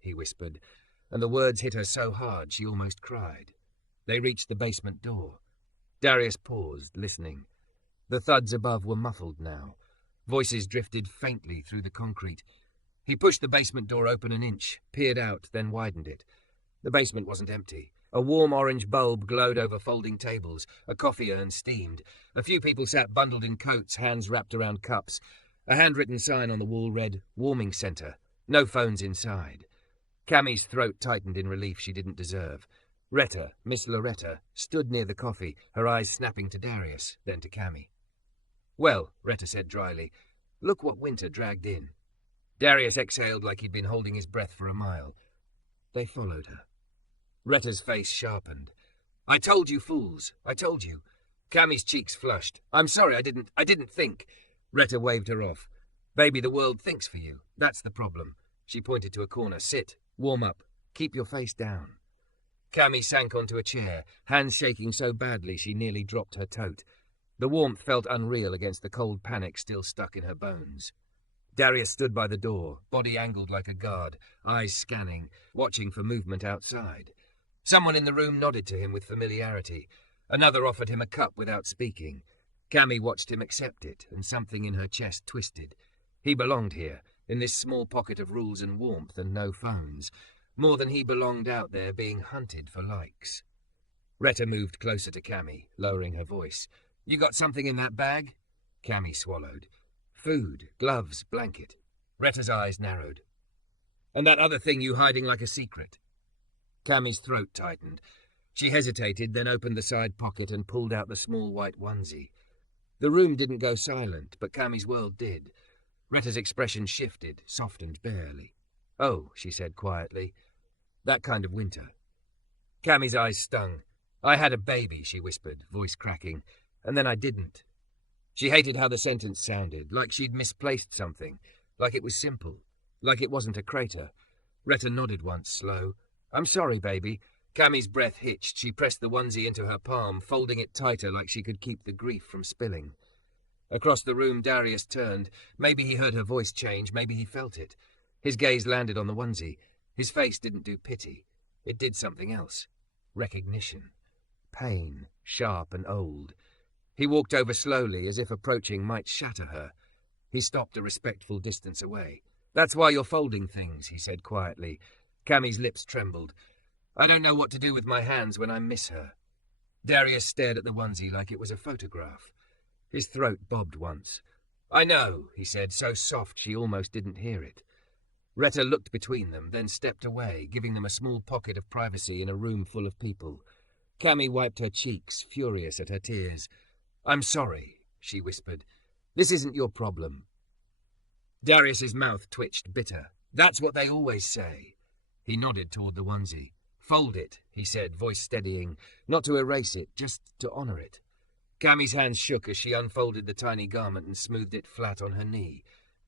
he whispered, and the words hit her so hard she almost cried. They reached the basement door. Darius paused, listening. The thuds above were muffled now. Voices drifted faintly through the concrete. He pushed the basement door open an inch, peered out, then widened it. The basement wasn't empty. A warm orange bulb glowed over folding tables. A coffee urn steamed. A few people sat bundled in coats, hands wrapped around cups. A handwritten sign on the wall read, "Warming Center." No phones inside. Cami's throat tightened in relief she didn't deserve. Retta, Miss Loretta, stood near the coffee, her eyes snapping to Darius, then to Cami. "Well," Retta said dryly, "look what winter dragged in." Darius exhaled like he'd been holding his breath for a mile. They followed her. Retta's face sharpened. "I told you, fools. I told you." Cami's cheeks flushed. "I'm sorry, I didn't think." Retta waved her off. "Baby, the world thinks for you. That's the problem." She pointed to a corner. "Sit. Warm up. Keep your face down." Cami sank onto a chair, hands shaking so badly she nearly dropped her tote. The warmth felt unreal against the cold panic still stuck in her bones. Darius stood by the door, body angled like a guard, eyes scanning, watching for movement outside. Someone in the room nodded to him with familiarity. Another offered him a cup without speaking. Cami watched him accept it, and something in her chest twisted. He belonged here, in this small pocket of rules and warmth and no phones. More than he belonged out there being hunted for likes. Retta moved closer to Cami, lowering her voice. "You got something in that bag?" Cami swallowed. "Food, gloves, blanket." Retta's eyes narrowed. "And that other thing you hiding like a secret?" Cami's throat tightened. She hesitated, then opened the side pocket and pulled out the small white onesie. The room didn't go silent, but Cami's world did. Retta's expression shifted, softened barely. "Oh," she said quietly. "That kind of winter." Cami's eyes stung. "I had a baby," she whispered, voice cracking, "and then I didn't." She hated how the sentence sounded, like she'd misplaced something, like it was simple, like it wasn't a crater. Retta nodded once, slow. "I'm sorry, baby." Cami's breath hitched. She pressed the onesie into her palm, folding it tighter like she could keep the grief from spilling. Across the room, Darius turned. Maybe he heard her voice change, maybe he felt it. His gaze landed on the onesie. His face didn't do pity. It did something else. Recognition. Pain, sharp and old. He walked over slowly, as if approaching might shatter her. He stopped a respectful distance away. "That's why you're folding things," he said quietly. Cami's lips trembled. "I don't know what to do with my hands when I miss her." Darius stared at the onesie like it was a photograph. His throat bobbed once. "I know," he said, so soft she almost didn't hear it. Retta looked between them, then stepped away, giving them a small pocket of privacy in a room full of people. Cami wiped her cheeks, furious at her tears. "I'm sorry," she whispered. "This isn't your problem." Darius's mouth twitched, bitter. "That's what they always say." He nodded toward the onesie. "Fold it," he said, voice steadying, not to erase it, just to honor it. Cami's hands shook as she unfolded the tiny garment and smoothed it flat on her knee.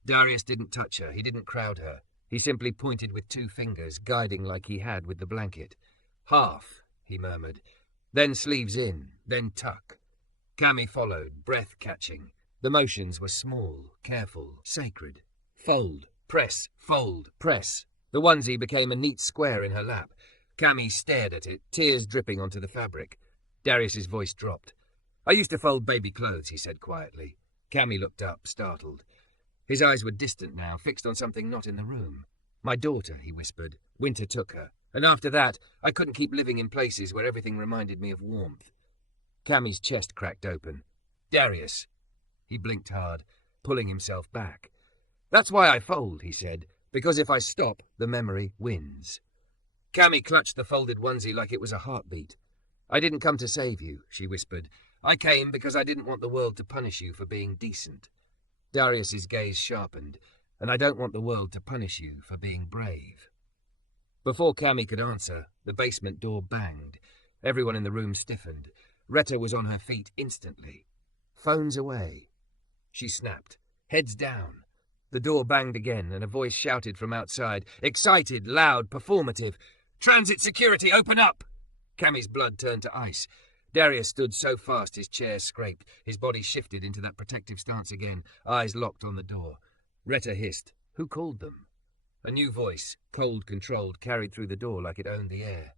Darius didn't touch her, he didn't crowd her. He simply pointed with 2 fingers, guiding like he had with the blanket. "Half," he murmured. "Then sleeves in, then tuck." Cami followed, breath catching. The motions were small, careful, sacred. Fold, press, fold, press. The onesie became a neat square in her lap. Cami stared at it, tears dripping onto the fabric. Darius's voice dropped. "I used to fold baby clothes," he said quietly. Cami looked up, startled. His eyes were distant now, fixed on something not in the room. "My daughter," he whispered. "Winter took her. And after that, I couldn't keep living in places where everything reminded me of warmth." Cami's chest cracked open. "Darius." He blinked hard, pulling himself back. "That's why I fold," he said, "because if I stop, the memory wins." Cami clutched the folded onesie like it was a heartbeat. "I didn't come to save you," she whispered. "I came because I didn't want the world to punish you for being decent." Darius's gaze sharpened. "And I don't want the world to punish you for being brave." Before Cami could answer, the basement door banged. Everyone in the room stiffened. Retta was on her feet instantly. "Phones away." She snapped. "Heads down." The door banged again, and a voice shouted from outside, excited, loud, performative. "Transit security, open up!" Cami's blood turned to ice. Darius stood so fast his chair scraped. His body shifted into that protective stance again, eyes locked on the door. Retta hissed, "Who called them?" A new voice, cold controlled, carried through the door like it owned the air.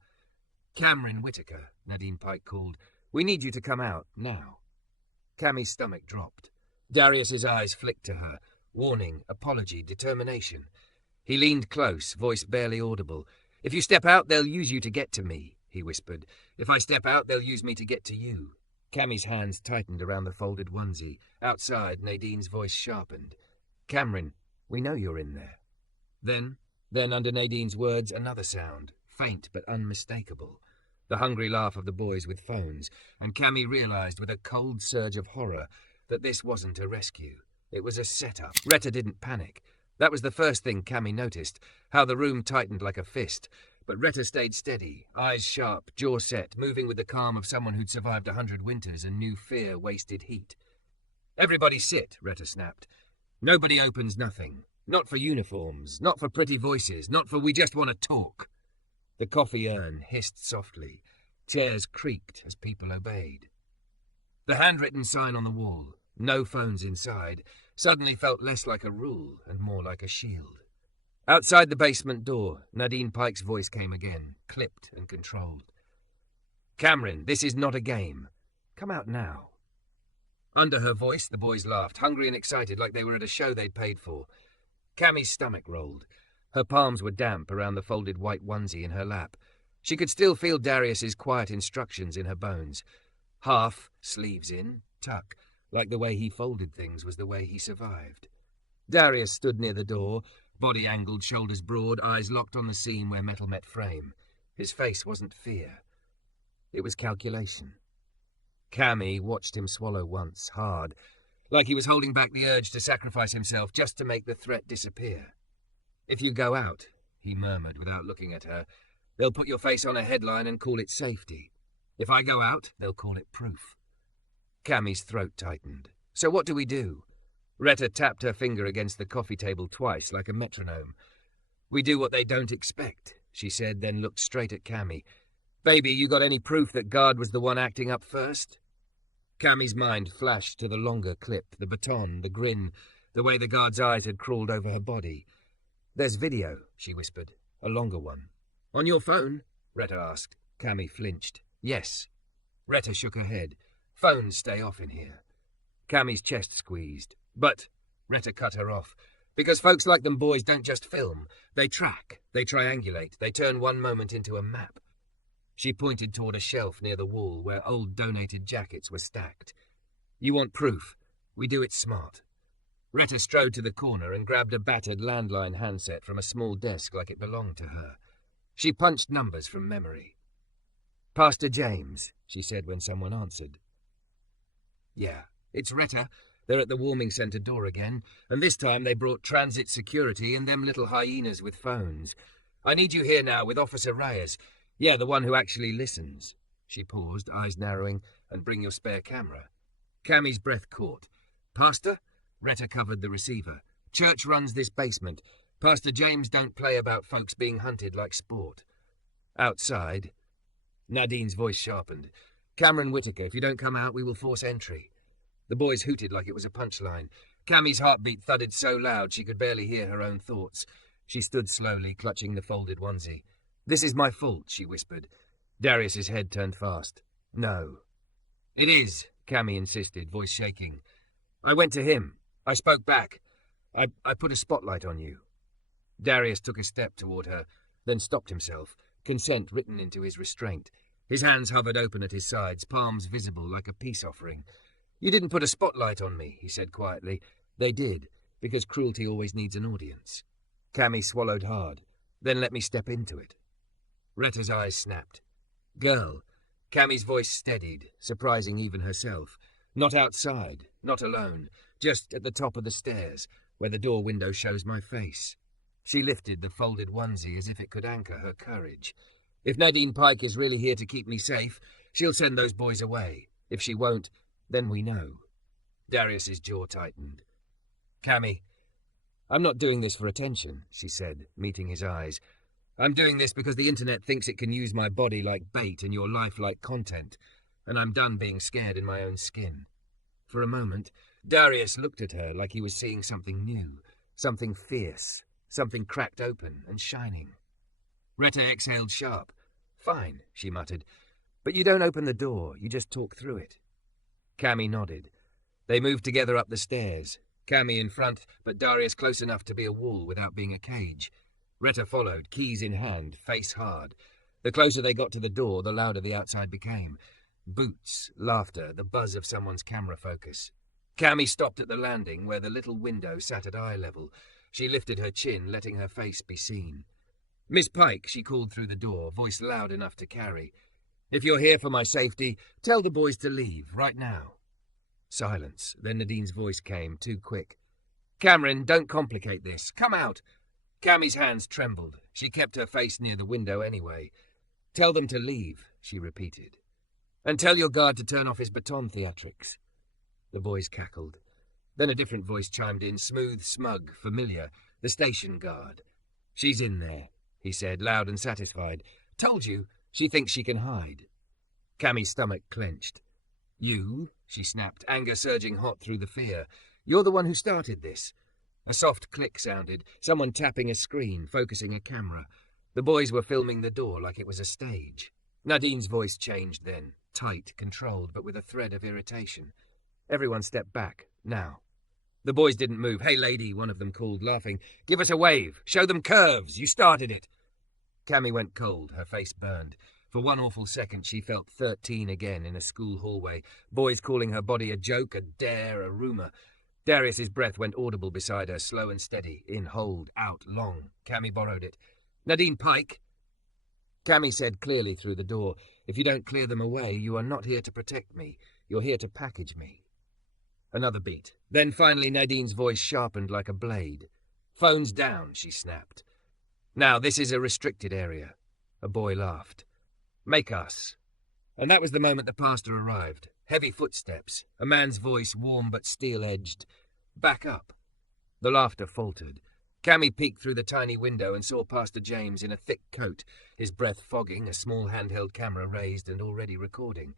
"Camryn Whitaker," Nadine Pike called. "We need you to come out, now." Cami's stomach dropped. Darius's eyes flicked to her. Warning, apology, determination. He leaned close, voice barely audible. "If you step out, they'll use you to get to me," he whispered. "If I step out, they'll use me to get to you." Cami's hands tightened around the folded onesie. Outside, Nadine's voice sharpened. "Camryn, we know you're in there." Then under Nadine's words, another sound, faint but unmistakable. The hungry laugh of the boys with phones, and Cami realized with a cold surge of horror that this wasn't a rescue. It was a setup. Retta didn't panic. That was the first thing Cami noticed, how the room tightened like a fist. But Retta stayed steady, eyes sharp, jaw set, moving with the calm of someone who'd survived 100 winters and knew fear wasted heat. "Everybody sit," Retta snapped. "Nobody opens nothing. Not for uniforms, not for pretty voices, not for we just want to talk." The coffee urn hissed softly. Chairs creaked as people obeyed. The handwritten sign on the wall, "No phones inside," suddenly felt less like a rule and more like a shield. Outside the basement door, Nadine Pike's voice came again, clipped and controlled. "Camryn, this is not a game. Come out now." Under her voice, the boys laughed, hungry and excited like they were at a show they'd paid for. Cami's stomach rolled. Her palms were damp around the folded white onesie in her lap. She could still feel Darius's quiet instructions in her bones. Half, sleeves in, tuck, like the way he folded things was the way he survived. Darius stood near the door, body angled, shoulders broad, eyes locked on the seam where metal met frame. His face wasn't fear. It was calculation. Cami watched him swallow once, hard, like he was holding back the urge to sacrifice himself just to make the threat disappear. "If you go out," he murmured without looking at her, "they'll put your face on a headline and call it safety. If I go out, they'll call it proof." Cami's throat tightened. "So what do we do?" Retta tapped her finger against the coffee table twice, like a metronome. "We do what they don't expect," she said, then looked straight at Cami. "Baby, you got any proof that Guard was the one acting up first?" Cami's mind flashed to the longer clip, the baton, the grin, the way the Guard's eyes had crawled over her body. "There's video," she whispered. "A longer one." "On your phone?" Retta asked. Cami flinched. "Yes." Retta shook her head. "Phones stay off in here." Cami's chest squeezed. "But," Retta cut her off, "because folks like them boys don't just film. They track, they triangulate, they turn one moment into a map." She pointed toward a shelf near the wall where old donated jackets were stacked. "You want proof? We do it smart." Retta strode to the corner and grabbed a battered landline handset from a small desk like it belonged to her. She punched numbers from memory. "Pastor James," she said when someone answered. "Yeah, it's Retta. They're at the warming centre door again, and this time they brought transit security and them little hyenas with phones. I need you here now with Officer Reyes. Yeah, the one who actually listens." She paused, eyes narrowing. "And bring your spare camera." Cami's breath caught. "Pastor?" Retta covered the receiver. "Church runs this basement. Pastor James don't play about folks being hunted like sport." Outside, Nadine's voice sharpened. "Camryn, Whitaker, if you don't come out, we will force entry." The boys hooted like it was a punchline. Cami's heartbeat thudded so loud she could barely hear her own thoughts. She stood slowly, clutching the folded onesie. "This is my fault," she whispered. Darius's head turned fast. "No." "It is," Cami insisted, voice shaking. "I went to him. I spoke back. I put a spotlight on you." Darius took a step toward her, then stopped himself, consent written into his restraint. His hands hovered open at his sides, palms visible like a peace offering. "You didn't put a spotlight on me," he said quietly. "They did, because cruelty always needs an audience." Cami swallowed hard, then let me step into it. Retta's eyes snapped. "Girl." Cami's voice steadied, surprising even herself. "Not outside, not alone, just at the top of the stairs, where the door window shows my face." She lifted the folded onesie as if it could anchor her courage. "If Nadine Pike is really here to keep me safe, she'll send those boys away. If she won't, then we know." Darius's jaw tightened. "Cami, I'm not doing this for attention," she said, meeting his eyes. "I'm doing this because the internet thinks it can use my body like bait and your life like content, and I'm done being scared in my own skin." For a moment, Darius looked at her like he was seeing something new, something fierce, something cracked open and shining. Retta exhaled sharp. "Fine," she muttered. "But you don't open the door, you just talk through it." Cami nodded. They moved together up the stairs, Cami in front, but Darius close enough to be a wall without being a cage. Retta followed, keys in hand, face hard. The closer they got to the door, the louder the outside became. Boots, laughter, the buzz of someone's camera focus. Cami stopped at the landing, where the little window sat at eye level. She lifted her chin, letting her face be seen. "Miss Pike," she called through the door, voice loud enough to carry. "If you're here for my safety, tell the boys to leave, right now." Silence. Then Nadine's voice came, too quick. "Camryn, don't complicate this. Come out." Cami's hands trembled. She kept her face near the window anyway. "Tell them to leave," she repeated. "And tell your guard to turn off his baton theatrics." The boys cackled. Then a different voice chimed in, smooth, smug, familiar. The station guard. "She's in there," he said, loud and satisfied. "Told you, she thinks she can hide." Cami's stomach clenched. "You?" she snapped, anger surging hot through the fear. "You're the one who started this." A soft click sounded, someone tapping a screen, focusing a camera. The boys were filming the door like it was a stage. Nadine's voice changed then, tight, controlled, but with a thread of irritation. Everyone stepped back, now. The boys didn't move. "Hey, lady," one of them called, laughing. "Give us a wave. Show them curves. You started it." Cami went cold, her face burned. For one awful second, she felt 13 again in a school hallway, boys calling her body a joke, a dare, a rumor. Darius's breath went audible beside her, slow and steady, in, hold, out, long. Cami borrowed it. "Nadine Pike." Cami said clearly through the door, "If you don't clear them away, you are not here to protect me. You're here to package me." Another beat. Then finally Nadine's voice sharpened like a blade. "Phones down," she snapped. "Now, this is a restricted area." A boy laughed. "Make us." And that was the moment the pastor arrived. Heavy footsteps, a man's voice warm but steel-edged. "Back up." The laughter faltered. Cami peeked through the tiny window and saw Pastor James in a thick coat, his breath fogging, a small handheld camera raised and already recording.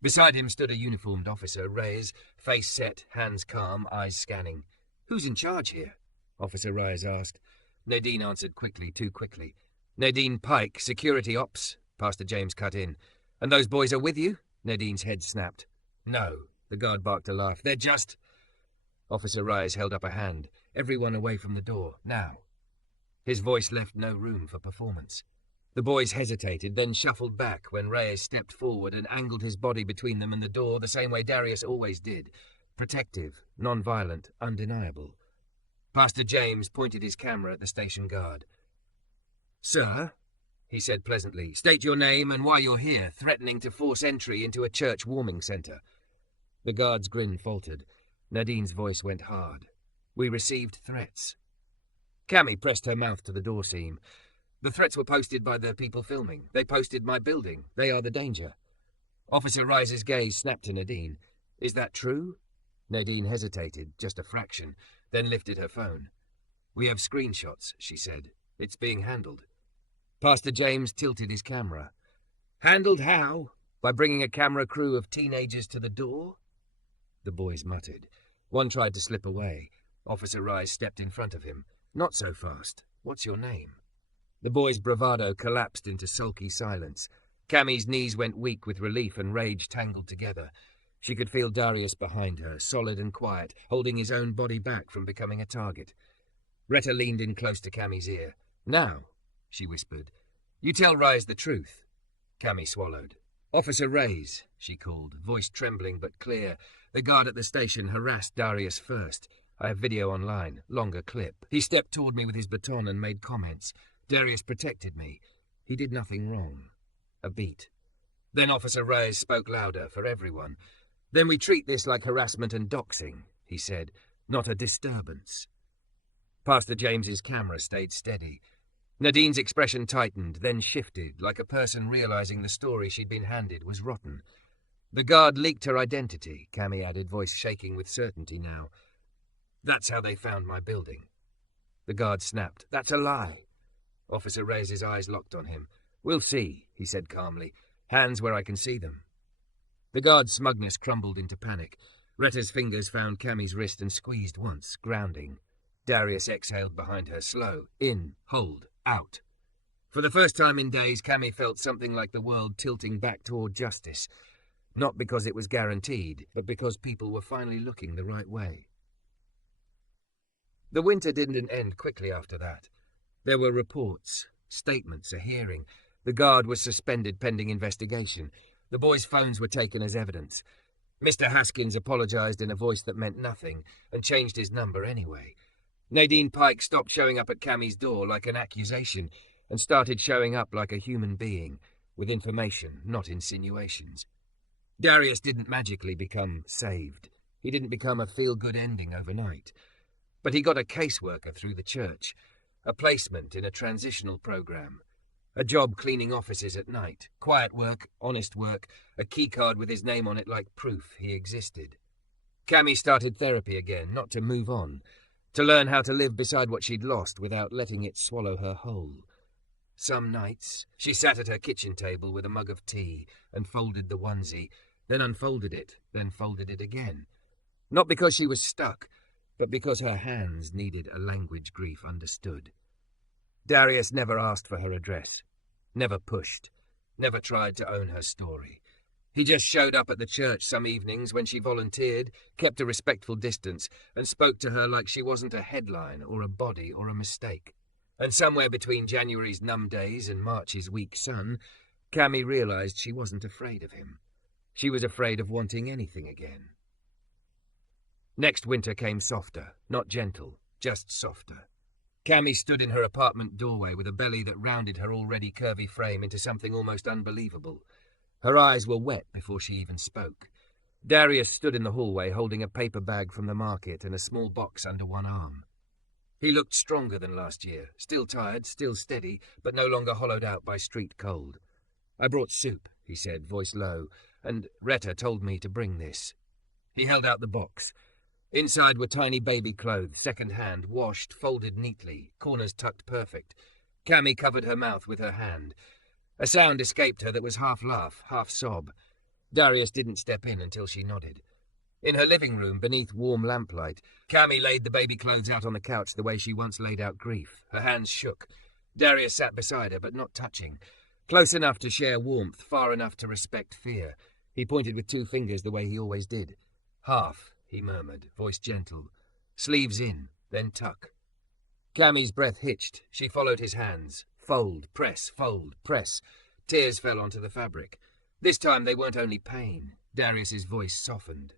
Beside him stood a uniformed officer, Reyes, face set, hands calm, eyes scanning. "Who's in charge here?" Officer Reyes asked. Nadine answered quickly, too quickly. "Nadine Pike, security ops," Pastor James cut in. "And those boys are with you?" Nadine's head snapped. "No," the guard barked a laugh. "They're just—" Officer Reyes held up a hand. "Everyone away from the door, now." His voice left no room for performance. The boys hesitated, then shuffled back when Reyes stepped forward and angled his body between them and the door the same way Darius always did. Protective, non-violent, undeniable. Pastor James pointed his camera at the station guard. "Sir?" he said pleasantly. State your name and why you're here, threatening to force entry into a church warming centre. The guard's grin faltered. Nadine's voice went hard. We received threats. Cami pressed her mouth to the door seam. The threats were posted by the people filming. They posted my building. They are the danger. Officer Rise's gaze snapped to Nadine. Is that true? Nadine hesitated, just a fraction, then lifted her phone. We have screenshots, she said. It's being handled. Pastor James tilted his camera. Handled how? By bringing a camera crew of teenagers to the door? The boys muttered. One tried to slip away. Officer Rise stepped in front of him. Not so fast. What's your name? The boy's bravado collapsed into sulky silence. Cami's knees went weak with relief and rage tangled together. She could feel Darius behind her, solid and quiet, holding his own body back from becoming a target. Retta leaned in close to Cami's ear. Now, she whispered, you tell Rise the truth. Cami swallowed. Officer Rays, she called, voice trembling but clear. The guard at the station harassed Darius first. I have video online, longer clip. He stepped toward me with his baton and made comments. Darius protected me. He did nothing wrong. A beat. Then Officer Reyes spoke louder for everyone. Then we treat this like harassment and doxing, he said, not a disturbance. Pastor James's camera stayed steady. Nadine's expression tightened, then shifted, like a person realizing the story she'd been handed was rotten. The guard leaked her identity, Cami added, voice shaking with certainty now. That's how they found my building. The guard snapped. That's a lie. Officer Reyes' eyes locked on him. We'll see, he said calmly. Hands where I can see them. The guard's smugness crumbled into panic. Retta's fingers found Cami's wrist and squeezed once, grounding. Darius exhaled behind her, slow. In, hold, out. For the first time in days, Cami felt something like the world tilting back toward justice. Not because it was guaranteed, but because people were finally looking the right way. The winter didn't end quickly after that. There were reports, statements, a hearing. The guard was suspended pending investigation. The boys' phones were taken as evidence. Mr. Haskins apologized in a voice that meant nothing and changed his number anyway. Nadine Pike stopped showing up at Cami's door like an accusation and started showing up like a human being, with information, not insinuations. Darius didn't magically become saved. He didn't become a feel-good ending overnight. But he got a caseworker through the church, a placement in a transitional program, a job cleaning offices at night, quiet work, honest work, a keycard with his name on it like proof he existed. Cami started therapy again, not to move on, to learn how to live beside what she'd lost without letting it swallow her whole. Some nights, she sat at her kitchen table with a mug of tea and folded the onesie, then unfolded it, then folded it again. Not because she was stuck, but because her hands needed a language grief understood. Darius never asked for her address, never pushed, never tried to own her story. He just showed up at the church some evenings when she volunteered, kept a respectful distance, and spoke to her like she wasn't a headline or a body or a mistake. And somewhere between January's numb days and March's weak sun, Cami realized she wasn't afraid of him. She was afraid of wanting anything again. Next winter came softer, not gentle, just softer. Cami stood in her apartment doorway with a belly that rounded her already curvy frame into something almost unbelievable. Her eyes were wet before she even spoke. Darius stood in the hallway holding a paper bag from the market and a small box under one arm. He looked stronger than last year, still tired, still steady, but no longer hollowed out by street cold. I brought soup, he said, voice low, and Retta told me to bring this. He held out the box. Inside were tiny baby clothes, second-hand, washed, folded neatly, corners tucked perfect. Cami covered her mouth with her hand. A sound escaped her that was half laugh, half sob. Darius didn't step in until she nodded. In her living room, beneath warm lamplight, Cami laid the baby clothes out on the couch the way she once laid out grief. Her hands shook. Darius sat beside her, but not touching. Close enough to share warmth, far enough to respect fear. He pointed with 2 fingers the way he always did. Half, he murmured, voice gentle. Sleeves in, then tuck. Cami's breath hitched. She followed his hands. Fold, press, fold, press. Tears fell onto the fabric. This time they weren't only pain. Darius's voice softened.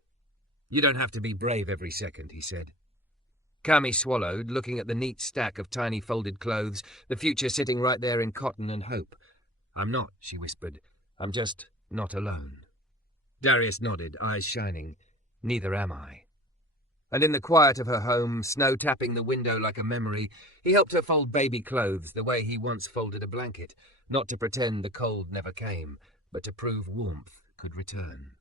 You don't have to be brave every second, he said. Cami swallowed, looking at the neat stack of tiny folded clothes, the future sitting right there in cotton and hope. "I'm not," she whispered. "I'm just not alone." Darius nodded, eyes shining. "Neither am I." And in the quiet of her home, snow tapping the window like a memory, he helped her fold baby clothes the way he once folded a blanket, not to pretend the cold never came, but to prove warmth could return.